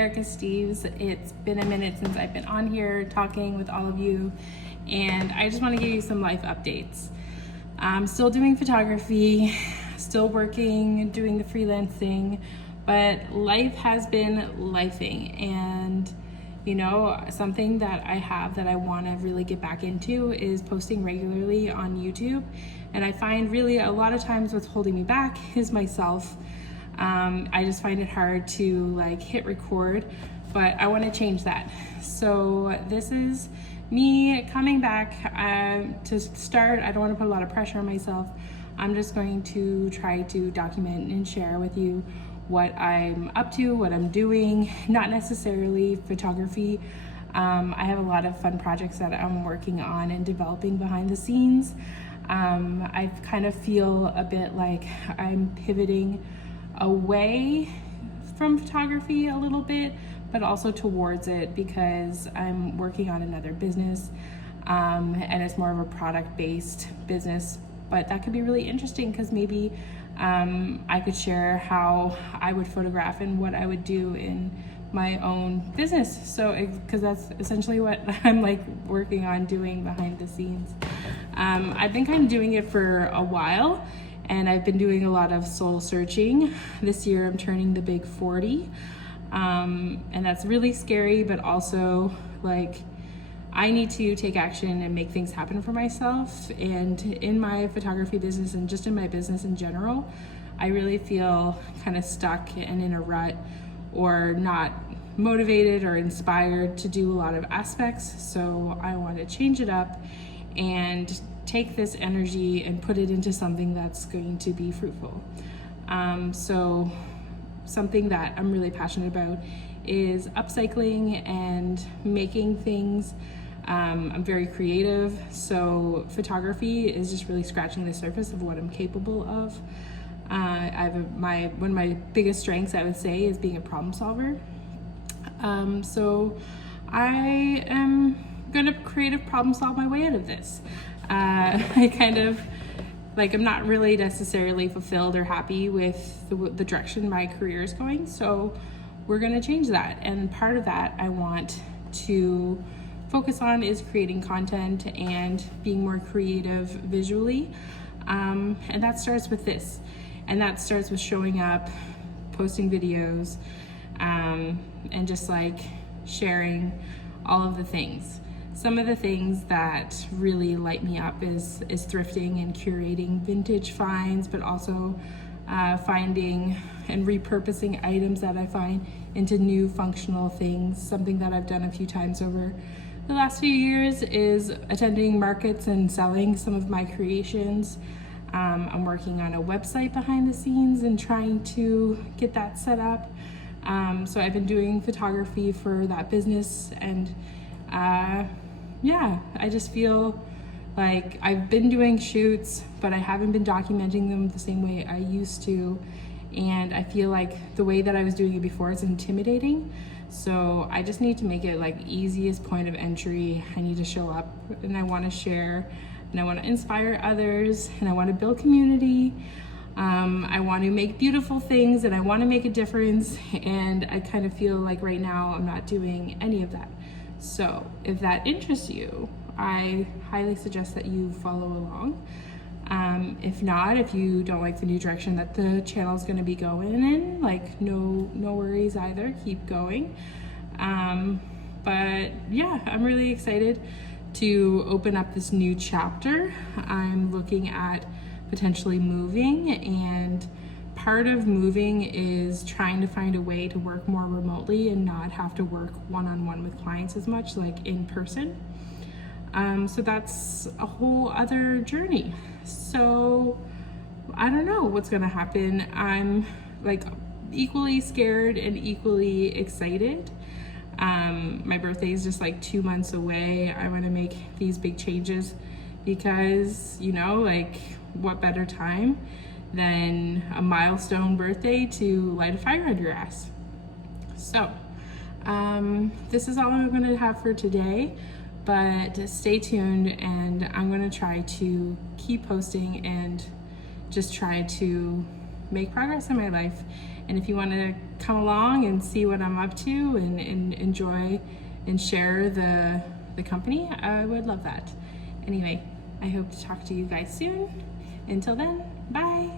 Erica Steeves. It's been a minute since I've been on here talking with all of you, and I just want to give you some life updates. I'm still doing photography, still working, doing the freelance thing, but life has been lifing, and you know, something that I have that I want to really get back into is posting regularly on YouTube. And I find really a lot of times what's holding me back is myself. I just find it hard to like hit record, but I want to change that. So this is me coming back to start. I don't want to put a lot of pressure on myself. I'm just going to try to document and share with you what I'm up to, what I'm doing, not necessarily photography. I have a lot of fun projects that I'm working on and developing behind the scenes. I kind of feel a bit like I'm pivoting away from photography a little bit, but also towards it because I'm working on another business, and it's more of a product-based business, but that could be really interesting because maybe I could share how I would photograph and what I would do in my own business. So, because that's essentially what I'm like working on doing behind the scenes. I've been kind of doing it for a while, and I've been doing a lot of soul searching. This year I'm turning the big 40, and that's really scary, but also like I need to take action and make things happen for myself. And in my photography business and just in my business in general, I really feel kind of stuck and in a rut or not motivated or inspired to do a lot of aspects. So I want to change it up and take this energy and put it into something that's going to be fruitful. So something that I'm really passionate about is upcycling and making things. I'm very creative, so photography is just really scratching the surface of what I'm capable of. One of my biggest strengths, I would say, is being a problem solver. So I am gonna creative problem solve my way out of this. I kind of like I'm not really necessarily fulfilled or happy with the direction my career is going, so we're gonna change that. And part of that I want to focus on is creating content and being more creative visually. And that starts with this. And that starts with showing up, posting videos, and just like sharing all of the things. Some of the things that really light me up is thrifting and curating vintage finds, but also finding and repurposing items that I find into new functional things. Something that I've done a few times over the last few years is attending markets and selling some of my creations. I'm working on a website behind the scenes and trying to get that set up. So I've been doing photography for that business, and yeah, I just feel like I've been doing shoots, but I haven't been documenting them the same way I used to. And I feel like the way that I was doing it before is intimidating. So I just need to make it like easiest point of entry. I need to show up and I want to share and I want to inspire others and I want to build community. I want to make beautiful things and I want to make a difference. And I kind of feel like right now I'm not doing any of that. So if that interests you, I highly suggest that you follow along. If not, if you don't like the new direction that the channel is going to be going in, like no worries either, keep going. But yeah, I'm really excited to open up this new chapter. I'm looking at potentially moving, and part of moving is trying to find a way to work more remotely and not have to work one-on-one with clients as much, like in person. So that's a whole other journey. So I don't know what's gonna happen. I'm like equally scared and equally excited. My birthday is just like 2 months away. I want to make these big changes because, you know, like what better time than a milestone birthday to light a fire under your ass. So this is all I'm going to have for today, but stay tuned and I'm going to try to keep posting and just try to make progress in my life And if you want to come along and see what I'm up to and enjoy and share the company, I would love that. Anyway, I hope to talk to you guys soon. Until then, bye.